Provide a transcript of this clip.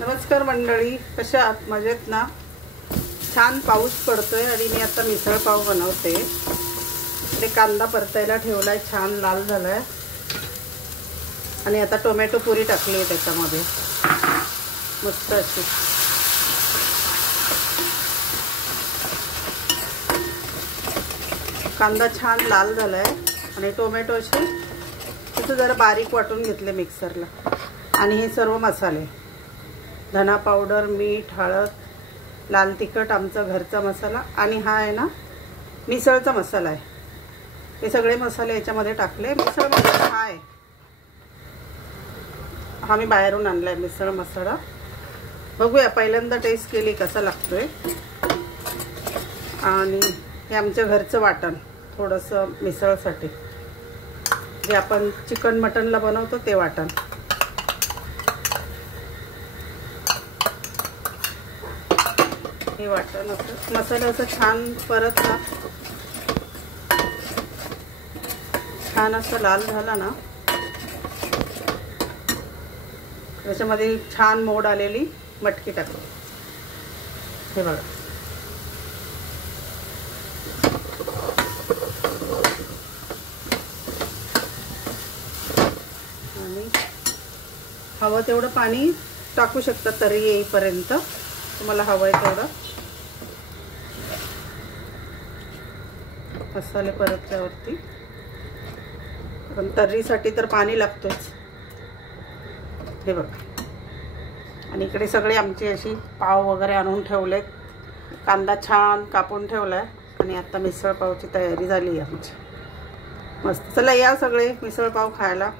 नमस्कार मंडळी, कशा आहात? मजेत ना? छान पाऊस पडतोय आणि मी आता मिसळ पाव बनवते। इकडे कांदा परतायला ठेवलाय, छान लाल झालाय आणि आता टोमॅटो पुरी टाकली आहे त्याच्यामध्ये मस्त अशी। कांदा छान लाल झालाय आणि टोमॅटो असे त्याचं जरा बारीक वाटून घेतले मिक्सरला। आणि हे सर्व मसाले, धना पावडर, मीठ, हळद, लाल तिखट, आमचा घरचा मसाला आणि हा आहे ना मिसळचा मसाला आहे। हे सगळे मसाले याच्यामध्ये टाकले। मिसळ मसाला हा आहे, हा मी बाहेरून आणलाय मिसळ मसाला। बघूया, पहिल्यांदा टेस्ट केली कसा लागतोय। आणि हे आमच्या घरचं वाटण थोडंसं मिसळसाठी, जे आपण चिकन मटनला बनवतो ते वाटण। हे वाटण असं मसाला असं छान परतला, छान असं लाल झाला ना, त्याच्यामध्ये छान मोड आलेली मटकी टाकू। हे बघा, आणि हवं तेवढं पाणी टाकू शकता तरी येईपर्यंत, तुम्हाला हवंय तेवढं। मसाले परतल्यावरती पण तर्रीसाठी तर पाणी लागतोच। हे बघा, आणि इकडे सगळे आमची अशी पाव वगैरे आणून ठेवलेत, कांदा छान कापून ठेवलाय आणि आता मिसळ पावची तयारी झाली आहे आमची। मस्त, चला या सगळे मिसळ पाव खायला।